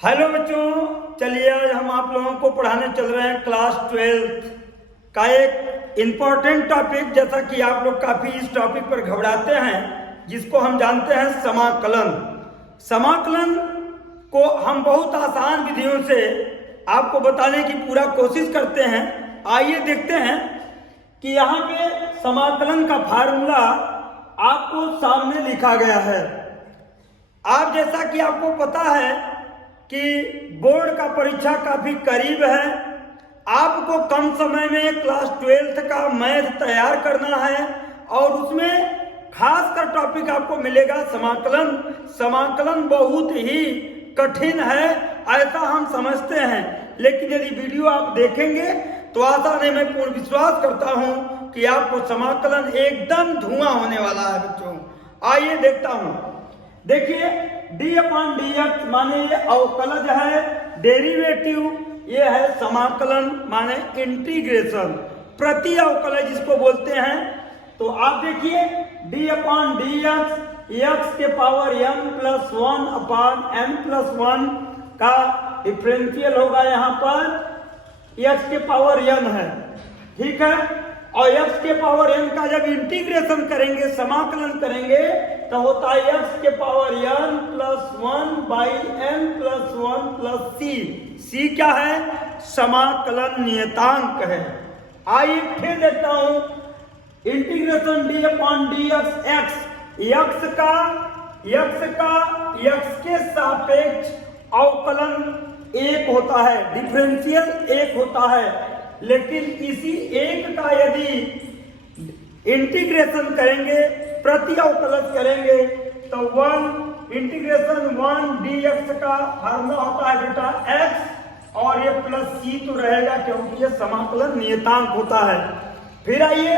Hello बच्चों, चलिए आज हम आप लोगों को पढ़ाने चल रहे हैं क्लास 12th का एक इम्पोर्टेंट टॉपिक। जैसा कि आप लोग काफ़ी इस टॉपिक पर घबराते हैं, जिसको हम जानते हैं समाकलन। समाकलन को हम बहुत आसान विधियों से आपको बताने की पूरा कोशिश करते हैं। आइए देखते हैं कि यहाँ पे समाकलन का फार्मूला आपको सामने लिखा गया है। आप जैसा कि आपको पता है कि बोर्ड का परीक्षा काफी करीब है, आपको कम समय में क्लास 12th का मैथ तैयार करना है और उसमें खास कर टॉपिक आपको मिलेगा समाकलन। समाकलन बहुत ही कठिन है ऐसा हम समझते हैं, लेकिन यदि वीडियो आप देखेंगे तो आशा नहीं, मैं पूर्ण विश्वास करता हूं कि आपको समाकलन एकदम धुआं होने वाला है बच्चों। आइए देखता हूं। देखिए d/dx माने ये अवकलज है, डेरिवेटिव ये है समाकलन माने इंटीग्रेशन, प्रति अवकलज जिसको बोलते हैं। तो आप देखिए d/dx x के पावर n+1/n+1 का डिफरेंशियल होगा, यहाँ पर x के पावर n है, ठीक है। और x के पावर n का जब इंटीग्रेशन करेंगे, समाकलन करेंगे, तो होता है x के पावर n+1/n+1+c। c क्या है? समाकलन नियतांक है। आइए फिर देखता हूं, इंटीग्रेशन d/dx x के सापेक्ष अवकलन एक होता है, डिफरेंशियल एक होता है। लेकिन इसी एक का यदि इंटीग्रेशन करेंगे, प्रति अवकलन करेंगे, तो 1 dx का फार्मूला होता है बेटा x, और ये प्लस c तो रहेगा क्योंकि ये समाकलन नियतांक होता है। फिर आइए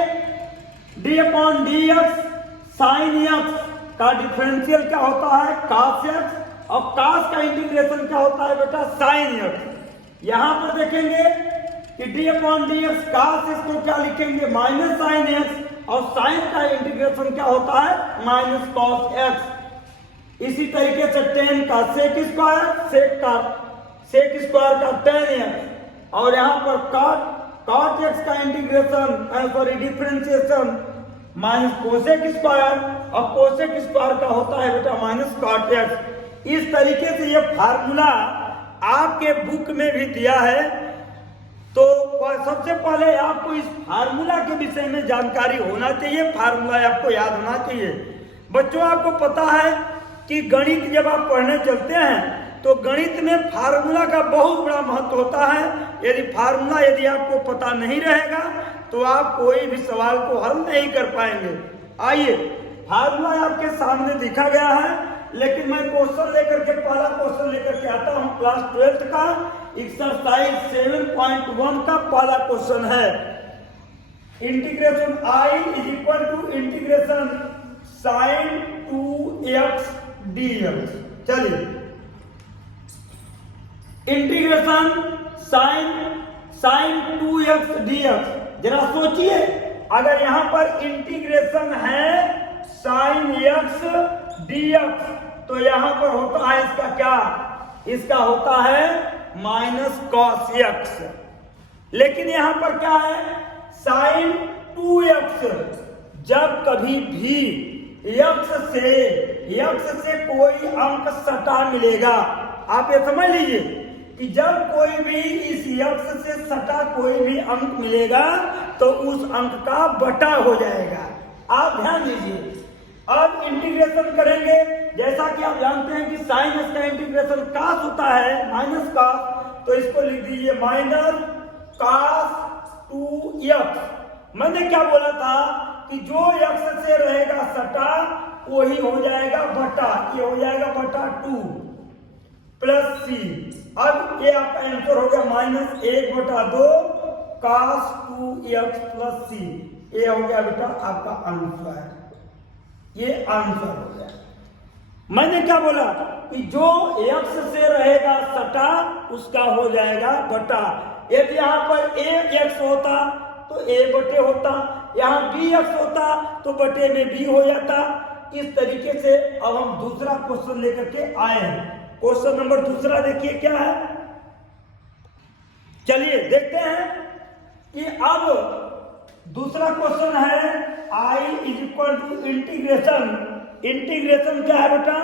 d/dx sin x का डिफरेंशियल क्या होता है? cos x, और cos का इंटीग्रेशन क्या होता है बेटा? sin x। यहां पर देखेंगे कि d/dx cos x को क्या लिखेंगे? -sin x, और sin का इंटीग्रेशन क्या होता है? -cos x। इसी तरीके से tan का sec स्क्वायर का tan x, और यहाँ पर cot x का इंटीग्रेशन डिफरेंशिएशन -cosec स्क्वायर, और cosec स्क्वायर का होता है बेटा -cot x। इस तरीके से ये फार्मूला आपके बुक में भी दिया है। तो सबसे पहले आपको इस फार्मूला के विषय में जानकारी होना चाहिए, फार्मूला आपको याद होना चाहिए। बच्चों, आपको पता है कि गणित जब आप पढ़ने चलते हैं तो गणित में फार्मूला का बहुत बड़ा महत्व होता है। यदि आपको पता नहीं रहेगा तो आप कोई भी सवाल को हल नहीं कर पाएंगे। आइए, फार्मूला आपके सामने दिखा गया है, लेकिन मैं पहला क्वेश्चन लेकर के आता हूं क्लास 12th का। एक्सरसाइज 7.1 का पहला क्वेश्चन है। Integration I = integration sin 2x dx। चलिए, इंटीग्रेशन sin 2x dx, जरा सोचिए, अगर यहां पर इंटीग्रेशन है sin x dx, तो यहां पर होता है इसका क्या? इसका होता है -cos x। लेकिन यहां पर क्या है? sin 2x। जब कभी भी x से कोई अंक सटा मिलेगा, आप ये समझ लीजिए कि जब कोई भी इस x से सटा कोई भी अंक मिलेगा तो उस अंक का बटा हो जाएगा। आप ध्यान दीजिए। अब इंटीग्रेशन करेंगे, जैसा कि आप जानते हैं कि sin x का इंटीग्रेशन cos होता है, -cos, तो इसको लिख दीजिए -cos 2x। मैंने क्या बोला था कि जो x से रहेगा सटा वही हो जाएगा बटा, ये हो जाएगा बटा 2 प्लस c। अब ये आपका आंसर हो गया -1/2 cos 2x प्लस c। ये हो गया बेटा आपका आंसर, ये आंसर हो गया। मैंने क्या बोला कि जो x से रहेगा सटा उसका हो जाएगा बटा। यदि यहाँ पर ax होता तो a बटे होता, यहाँ bx होता तो बटे में b हो जाता। इस तरीके से अब हम दूसरा क्वेश्चन लेकर के आए हैं। क्वेश्चन नंबर दूसरा देखिए क्या है। चलिए देखते हैं कि अब दूसरा क्वेश्चन है I is equal to integration. Integration क्या है बेटा?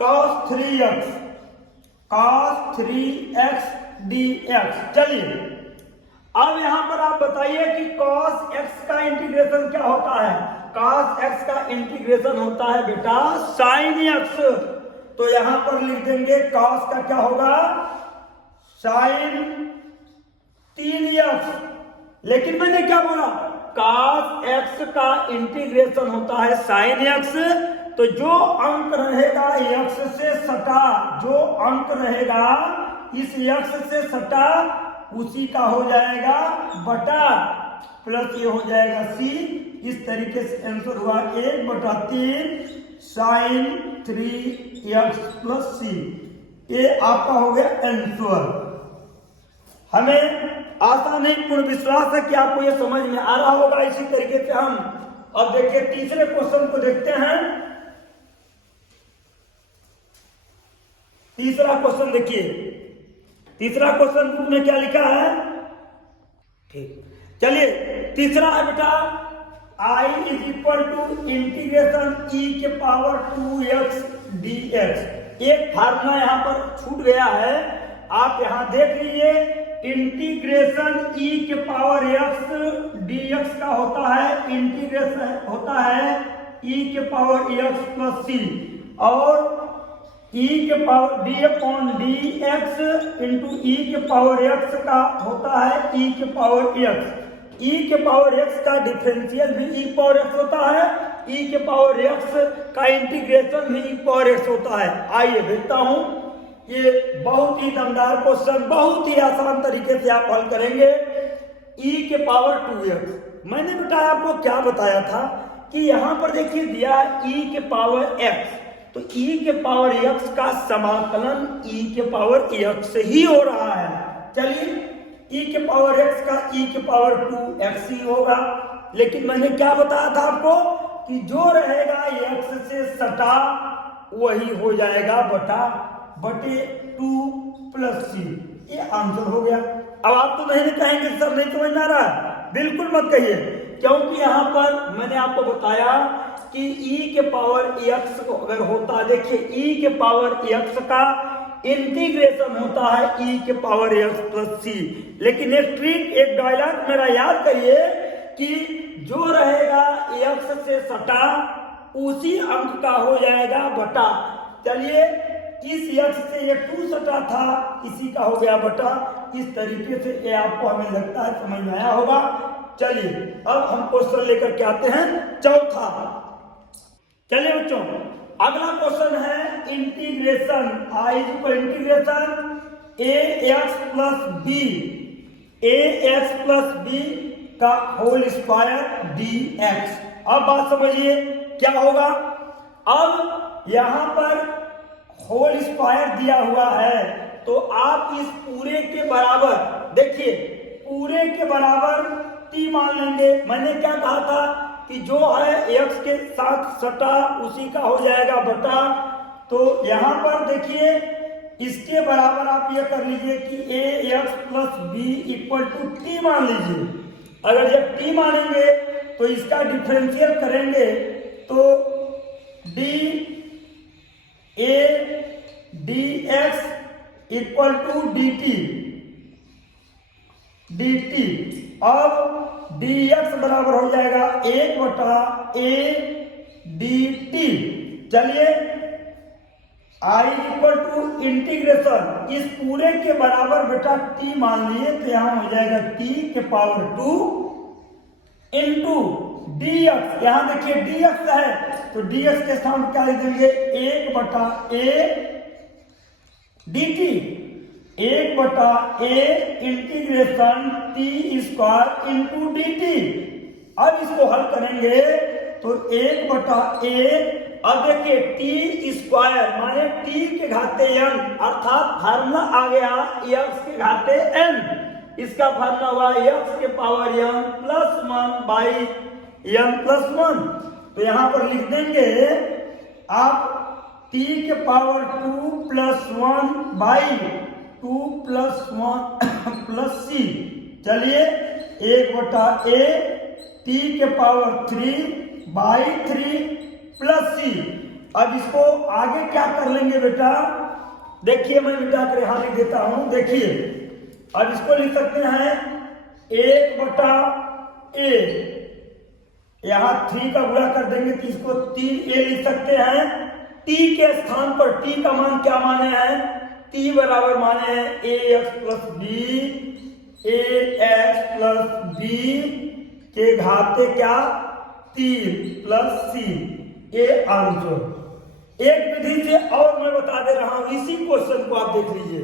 cos 3x dx। चलिए अब यहां पर आप बताइए कि cos x का इंटीग्रेशन क्या होता है? cos x का इंटीग्रेशन होता है बेटा sin x। तो यहां पर लिख देंगे cos का क्या होगा? sin 3x। लेकिन मैंने क्या बोला? cos x का इंटीग्रेशन होता है sin x। तो जो अंक रहेगा x से सटा, जो अंक रहेगा इस x से सटा उसी का हो जाएगा बटा, प्लस ये हो जाएगा c। इस तरीके से आंसर हुआ 1/3 sin 3x प्लस c। ये आपका हो गया आंसर। हमें आशा नहीं पूर्ण विश्वास है कि आपको ये समझ में आ रहा होगा। इसी तरीके से हम अब देखिए तीसरे क्वेश्चन को देखते हैं। तीसरा क्वेश्चन देखिए, तीसरा क्वेश्चन बुक में क्या लिखा है? ठीक, चलिए तीसरा है बेटा I is equal to integration e के पावर 2x dx। एक फार्मूला यहां पर छूट गया है, आप यहां देख लीजिए। इंटीग्रेशन e के पावर x dx का होता है, इंटीग्रेशन होता है e के पावर x प्लस c, और e के power d upon dx into e के पावर x का होता है e के पावर x। e के पावर x का डिफरेंशियल भी e पावर x होता है, e के पावर x का इंटीग्रेशन भी e पावर x होता है। आइए देखता हूं, ये बहुत ही दमदार क्वेश्चन, बहुत ही आसान तरीके से आप हल करेंगे। e के पावर 2x, मैंने बेटा आपको क्या बताया था कि यहां पर देखिए दिया e के पावर x, तो e के पावर x का समाकलन e के पावर x ही हो रहा है। चलिए e के पावर x का e के पावर 2x ही होगा। लेकिन मैंने क्या बताया था आपको कि जो रहेगा x से सटा वही हो जाएगा बटे 2 प्लस c। ये आंसर हो गया। अब आप तो नहीं कहेंगे सर नहीं समझ में आ रहा है, बिल्कुल मत कहिए, क्योंकि यहां पर मैंने आपको बताया कि e के पावर x अगर होता, देखिए e के पावर x का इंटीग्रेशन होता है e के पावर x प्लस c। लेकिन एक ट्रिक, एक डायलॉग मेरा याद करिए कि जो रहेगा x से सटा उसी अंक का हो जाएगा बटा। चलिए इस x से ये 2 सटा था, इसी का हो गया बटा। इस तरीके से ये आपको हमें लगता है समझ में आया होगा। चलिए अब हम क्वेश्चन लेकर के आते हैं चौथा। चलिए बच्चों अगला क्वेश्चन है integration I equal integration ax plus b का होल स्क्वायर dx। अब बात समझिए क्या होगा। अब यहां पर होल स्क्वायर दिया हुआ है, तो आप इस पूरे के बराबर, देखिए पूरे के बराबर t मान लेंगे। मैंने क्या कहा था कि जो है x के साथ सटा उसी का हो जाएगा बटा। तो यहां पर देखिए इसके बराबर आप ये कर लीजिए कि ax plus b equal to t मान लीजिए। अगर जब t मानेंगे तो इसका डिफरेंशियल करेंगे तो dx इक्वल टू dt। अब dx बराबर हो जाएगा 1/a dt। चलिए I इक्वल टू इंटीग्रेशन इस पूरे के बराबर बेटा t मान लिए, तो यहां हो जाएगा t के पावर 2 इंटू dx। यहां देखिए dx है, तो dx के सामने क्या लिख देंगे 1/a dt। 1/a integration t square into dt। अब इसको हल करेंगे तो 1/a, अब देखिए t स्क्वायर माने t के घाते n, अर्थात फार्मूला आ गया x के घाते n। इसका फार्मूला हुआ x के power n plus 1 by n plus 1। तो यहां पर लिख देंगे आप t के power 2 plus 1 by 2 plus 1 plus c। चलिए 1/a t के पावर 3 बाई 3 प्लस c। अब इसको आगे क्या कर लेंगे बेटा, देखिए मैं मिटा कर यहां लिख देता हूं। देखिए अब इसको लिख सकते हैं 1/a, यहां 3 का गुणा कर देंगे तो इसको 3a लिख सकते हैं। t के स्थान पर t का मान क्या माने हैं, t बराबर माने हैं ax प्लस b के घाते क्या 3 प्लस c। ये आंसर। एक विधि से और मैं बता दे रहा हूं, इसी क्वेश्चन को आप देख लीजिए।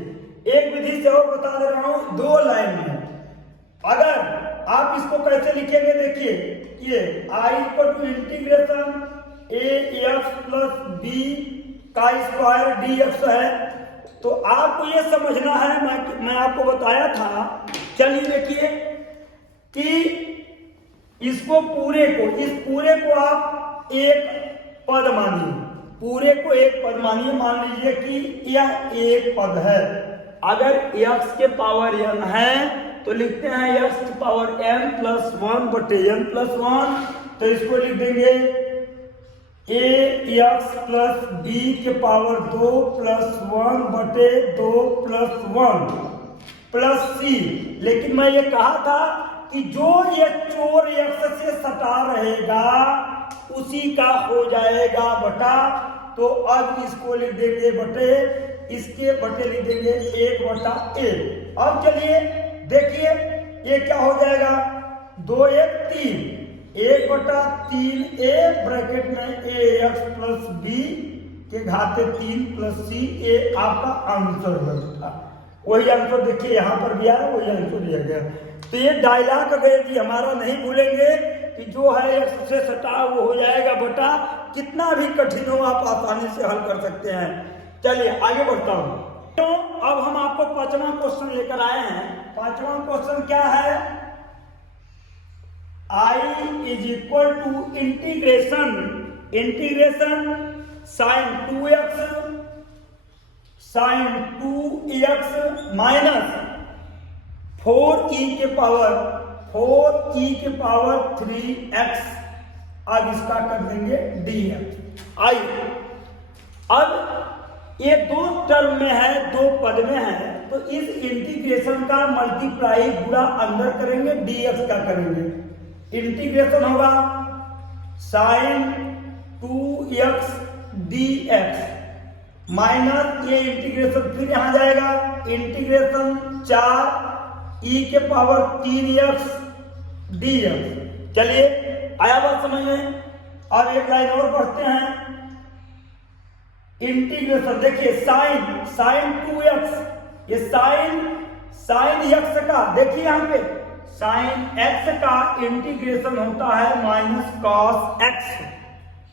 एक विधि से और बता दे रहा हूं 2 लाइन में। अगर आप इसको कैसे लिखेंगे, देखिए ये i equal to integration ax plus b का स्क्वायर dx है। तो आपको ये समझना है, मैं आपको बताया था। चलिए देखिए कि इसको इस पूरे को आप एक पद मानिए, पूरे को एक पद मानिए। मान लीजिए कि यह एक पद है। अगर x के पावर n है तो लिखते हैं x की पावर n प्लस 1 बटे n प्लस 1। तो इसको लिख देंगे ax प्लस b के पावर 2 प्लस 1 बटे 2 प्लस 1 प्लस c। लेकिन मैं ये कहा था कि जो ये चोर x से सटा रहेगा उसी का हो जाएगा बटा। तो अब इसको लिख देंगे बटे, इसके बटे लिख देंगे 1/a। अब चलिए देखिए ये क्या हो जाएगा, 2 1 3, 1/3a ब्रैकेट में ax प्लस b के घाते 3 प्लस c। ये आपका आंसर बनता। वही आंसर देखिए यहाँ पर भी आया, वही आंसर दिया गया। तो ये डायलॉग अगर यदि हमारा नहीं भूलेंगे कि जो है x से सटा वो हो जाएगा बटा, कितना भी कठिन हो आप आसानी से हल कर सकते हैं। चलिए आगे बढ़ता हूं। तो अब हम आपको 5वां क्वेश्चन लेकर आए हैं। 5वां क्वेश्चन क्या है, i is equal to integration sine 2x minus 4e के पावर 3x। अब इसका कर देंगे dx। आइए अब ये 2 टर्म में है, 2 पद में है, तो इस इंटीग्रेशन का मल्टीप्लाई गुणा अंदर करेंगे, dx का करेंगे। इंटीग्रेशन होगा साइन 2x dx माइनस ये इंटीग्रेशन फिर यहां जाएगा, इंटीग्रेशन 4e के पावर 3x dx। चलिए आया बात समझ में। अब एक लाइन और पढ़ते हैं। इंटीग्रेशन देखिए साइन 2x, ये साइन x का, देखिए यहां पे साइन x का इंटीग्रेशन होता है माइनस कॉस x।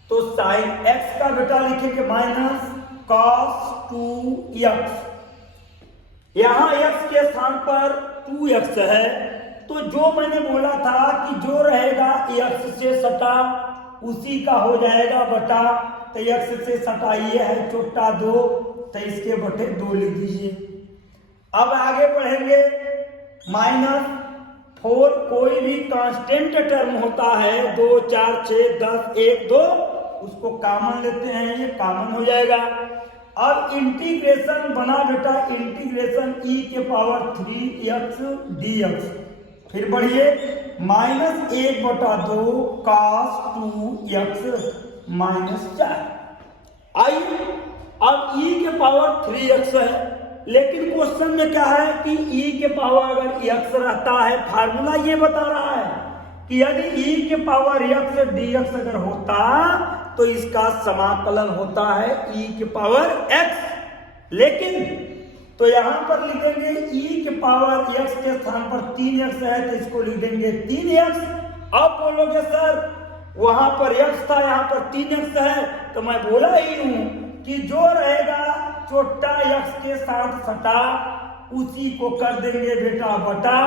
तो साइन x का बेटा लिखेंगे माइनस कॉस 2x। यहां x के स्थान पर 2x है। तो जो मैंने बोला था कि जो रहेगा x से सटा उसी का हो जाएगा बटा। तो x से सटा ये है छोटा 2, तो इसके बटे 2 लिख दीजिए। अब आगे बढ़ेंगे। -4 कोई भी कांस्टेंट टर्म होता है, 2 4 6 10 1 2, उसको कॉमन लेते हैं, ये कॉमन हो जाएगा। अब इंटीग्रेशन बना बेटा इंटीग्रेशन e के पावर 3x dx। फिर बढ़िए -1/2 cos 2x माइनस 4। आइए अब e के पावर 3x है, लेकिन क्वेश्चन में क्या है कि e के पावर अगर x रहता है, फार्मूला ये बता रहा है कि यदि e के पावर x dx अगर होता तो इसका समाकलन होता है e के पावर x। लेकिन तो यहां पर लिखेंगे e के पावर x के स्थान पर 3x है, तो इसको लिख देंगे 3x। अब बोलोगे सर वहां पर x था, यहां पर 3x है, तो मैं बोला ही हूं कि जो रहेगा छोटा x के साथ सटा उसी को कर देंगे बेटा बटा।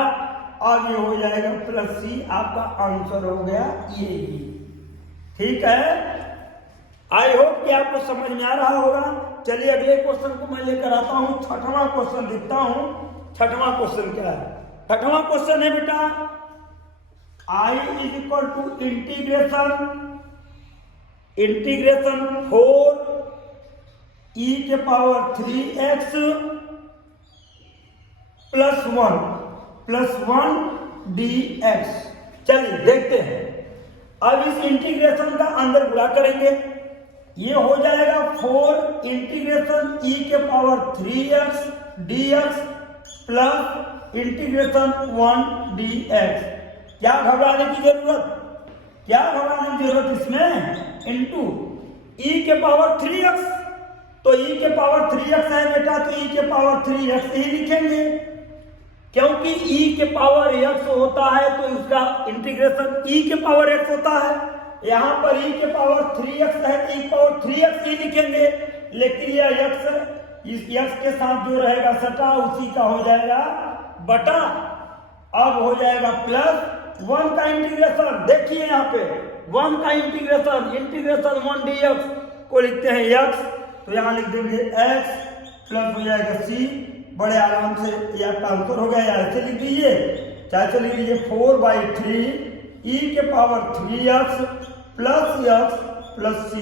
अब ये हो जाएगा प्लस c। आपका आंसर हो गया ये। ठीक है। आई होप कि आपको समझ में आ रहा होगा। चलिए अगले क्वेश्चन को मैं लेकर आता हूं। छठवां क्वेश्चन देखता हूं। छठवां क्वेश्चन क्या है? छठवां क्वेश्चन है बेटा I is equal to integration 4e के पावर 3x प्लस 1 dx। चलिए देखते हैं। अब इस इंटीग्रेशन का अंदर गुणा करेंगे। ये हो जाएगा 4 इंटीग्रेशन e के power 3x dx plus integration 1 dx। क्या घबराने की जरूरत? क्या घबराने की जरूरत इसमें? इंटू e के पावर 3x, तो e के पावर 3x है बेटा, तो e के पावर 3x ही लिखेंगे, क्योंकि e के पावर x होता है तो उसका इंटीग्रेशन e के पावर x होता है। यहां पर e के पावर 3x है तो e पावर 3x ही लिखेंगे, लेकिन यह x इस x के साथ जो रहेगा सटा उसी का हो जाएगा बटा। अब हो जाएगा प्लस 1 का इंटीग्रेशन। देखिए यहाँ पे 1 का इंटीग्रेशन 1 dx को लिखते हैं x, तो यहाँ लिख देंगे x प्लस हो जाएगा c। बड़े आराम से ये आपका आंसर हो गया, या ऐसे लिख दीजिए चाहे चलिए लीजिए 4/3 e के power 3x plus x plus c,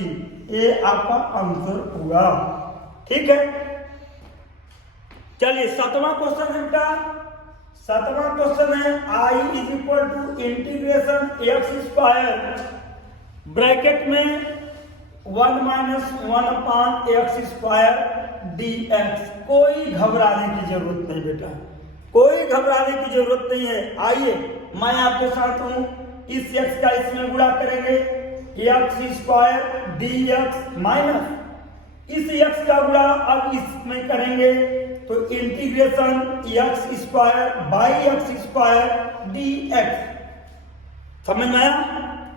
ये आपका आंसर होगा। ठीक है, चलिए सातवां क्वेश्चन है बेटा। सातवां क्वेश्चन है I is equal to integration x square bracket में 1 माइनस 1/x स्क्वायर dx। कोई घबराने की जरूरत नहीं बेटा, कोई घबराने की जरूरत नहीं है। आइए मैं आपके साथ हूं। इस x का इसमें गुणा करेंगे, x स्क्वायर dx माइनस इस x का गुणा अब इसमें करेंगे तो integration x square by x square dx। समझ में आया?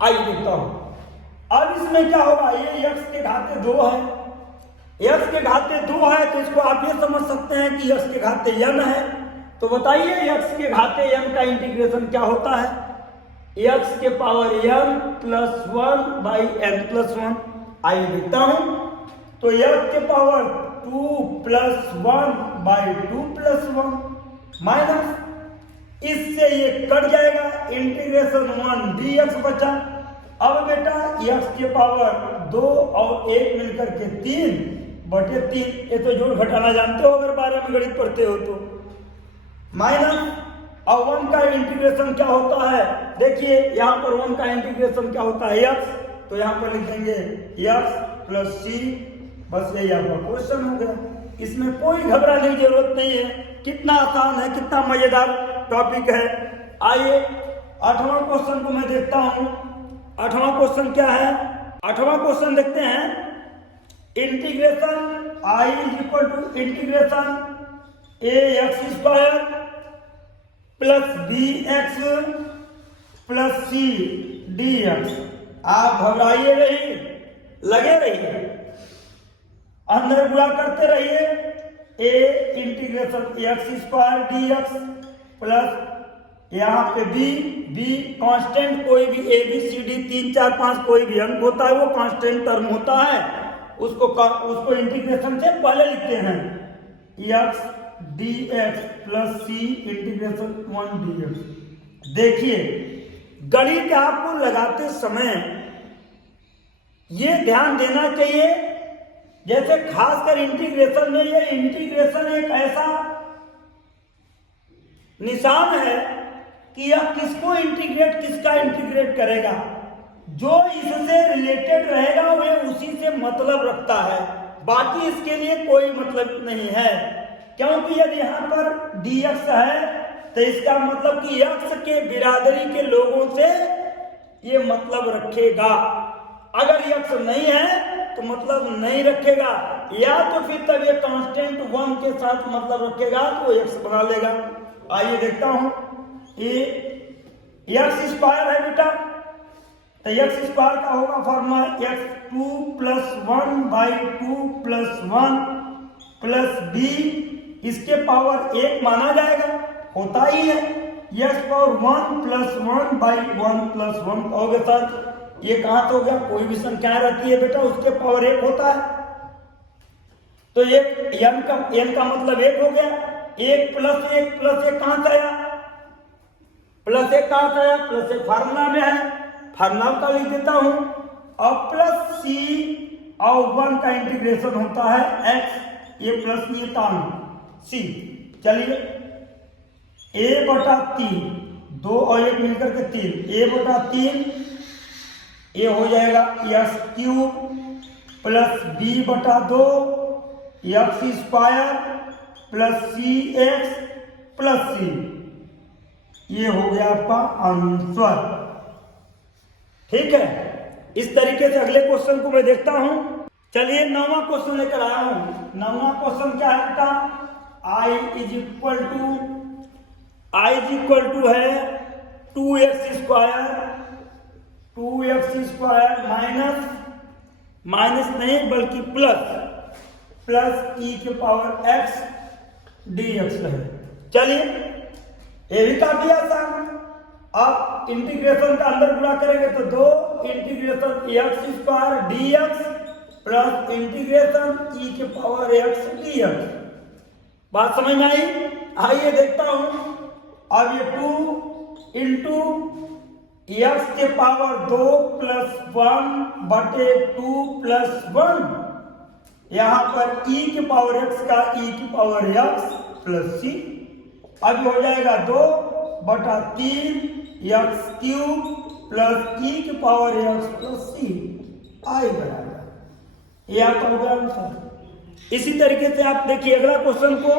आइए देखता हूं। अब इसमें क्या होगा, ये x के घाते 2 है, x के घाते 2 है, तो इसको आप ये समझ सकते हैं कि x के घाते n है। तो बताइए x के घाते n का इंटीग्रेशन क्या होता है? x के power n plus 1 by n plus 1। आइए देखता हूं। तो x के power 2 plus 1 by 2 plus 1 minus इससे ये कट जाएगा, इंटीग्रेशन 1 dx बचा। अब बेटा x के पावर 2 और 1 मिलकर के 3/3, ये तो जोड़ घटाना जानते हो अगर 12 में गणित पढ़ते हो तो। माइनस और 1 का इंटीग्रेशन क्या होता है? देखिए यहाँ पर 1 का इंटीग्रेशन क्या होता है x, तो यहाँ पर लिखेंगे x प्लस c। बस यही आपका क्वेश्चन हो गया। इसमें कोई घबराने की जरूरत नहीं है। कितना आसान है, कितना मजेदार टॉपिक है। आइए 8वां क्वेश्चन को मैं देखता हूं। 8वां क्वेश्चन क्या है? 8वां क्वेश्चन देखते हैं। Integration I is equal to integration ax square plus bx plus c dx। आप घबराइए नहीं, लगे रहिए, अंदर गुणा करते रहिए। a integration x square dx plus यहाँ पे b कांस्टेंट, कोई भी a b c d 3 4 5 कोई भी अंक होता है वो कांस्टेंट टर्म होता है, उसको इंटीग्रेशन से पहले लिखते हैं x dx plus c integration 1 dx। देखिए गणित आपको लगाते समय ये ध्यान देना चाहिए, जैसे खासकर इंटीग्रेशन में, ये इंटीग्रेशन एक ऐसा निशान है कि यह किसको इंटीग्रेट, किसका इंटीग्रेट करेगा। जो इससे रिलेटेड रहेगा वह उसी से मतलब रखता है, बाकी इसके लिए कोई मतलब नहीं है। क्योंकि यदि यहाँ पर dx है तो इसका मतलब कि x के बिरादरी के लोगों से ये मतलब रखेगा। अगर x नहीं है तो मतलब नहीं रखेगा, या तो फिर तब ये कांस्टेंट 1 के साथ मतलब रखेगा तो x बना लेगा। आइए देखता हूं। ये x स्क्वायर है बेटा, तो x स्क्वायर का होगा formula x2 plus 1 by 2 plus 1 plus b, इसके पावर 1 माना जाएगा, होता ही है। x power 1 plus 1 by 1 plus 1 होगा सर ये कहां से हो गया, कोई भी संख्या रहती है बेटा उसके पावर 1 होता है, तो एक n का मतलब 1 हो गया। 1 प्लस 1 कहां से आया, प्लस 1 कहां से आया, प्लस 1 फार्मूला में है, फार्मूला का लिख देता हूं। और प्लस c और 1 का इंटीग्रेशन होता है x, ये प्लस ये टांग c। चलिए a/3, 2 और 1 मिलकर के 3, a/3 ये हो जाएगा x³ plus b/2 x² plus cx plus c, ये हो गया आपका आंसर। ठीक है, इस तरीके से अगले क्वेश्चन को मैं देखता हूं। चलिए 9वां क्वेश्चन लेकर आया हूं। 9वां क्वेश्चन क्या है बेटा, i इज इक्वल टू है 2x² माइनस नहीं बल्कि प्लस e के पावर x dx है। चलिए ये भी काफी आसान। अब इंटीग्रेशन का अंदर गुणा करेंगे तो 2 integration x² dx plus integration e के पावर x dx। बात समझ में आई? आइए देखता हूं। अब ये 2 इंटू x के पावर 2 प्लस 1/2 प्लस 1, यहां पर e के पावर x का e की पावर x प्लस c। अब हो जाएगा 2/3 x³ प्लस e की पावर x प्लस c, आई बराबर ये आपका हो गया आंसर। इसी तरीके से आप देखिए अगला क्वेश्चन को,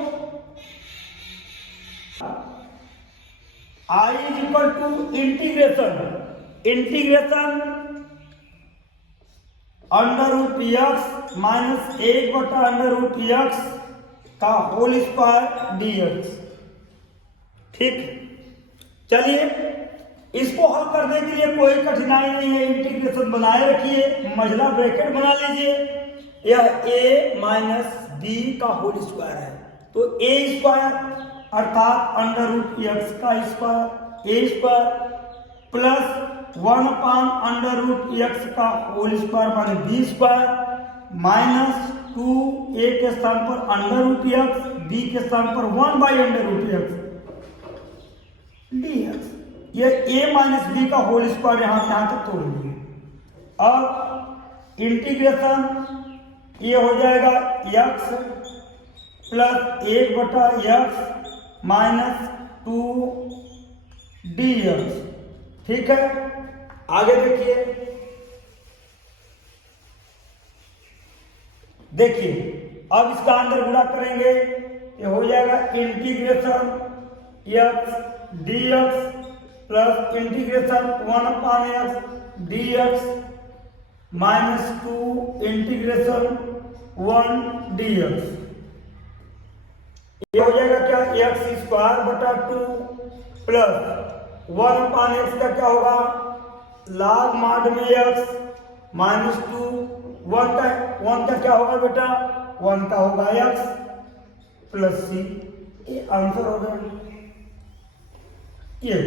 i is equal to integration √x minus 1/√x का होल स्क्वायर dx। ठीक, चलिए इसको हल करने के लिए कोई कठिनाई नहीं है, इंटीग्रेशन बनाए रखिए, मझला ब्रैकेट बना लीजिए। यह a माइनस b का होल स्क्वायर है, तो a² अर्थात √x का स्क्वायर a² प्लस 1/√x का होल स्क्वायर माने b² माइनस 2a के स्थान पर √x, b के स्थान पर 1/√x dx। ये a माइनस b का होल स्क्वायर यहां तक तोड़ लीजिए। अब इंटीग्रेशन ये हो जाएगा x plus 1/x minus 2 dx। ठीक है, आगे देखिए अब इसका अंदर गुणा करेंगे, ये हो जाएगा integration x dx plus integration 1/x dx minus 2 integration 1 dx। ये हो जाएगा क्या, x² 2 प्लस 1/x का क्या होगा, log mod में x माइनस 2, 1 का क्या होगा बेटा, 1 का होगा x प्लस c। ये आंसर हो गया। ये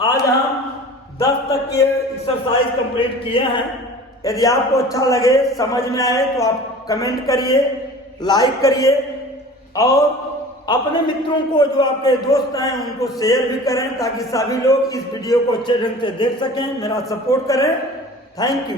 आज हम 10 तक के एक्सरसाइज कंप्लीट किए हैं। यदि आपको अच्छा लगे, समझ में आए तो आप कमेंट करिए, लाइक करिए और अपने मित्रों को, जो आपके दोस्त हैं, उनको शेयर भी करें ताकि सभी लोग इस वीडियो को अच्छे ढंग से देख सकें, मेरा सपोर्ट करें। Thank you.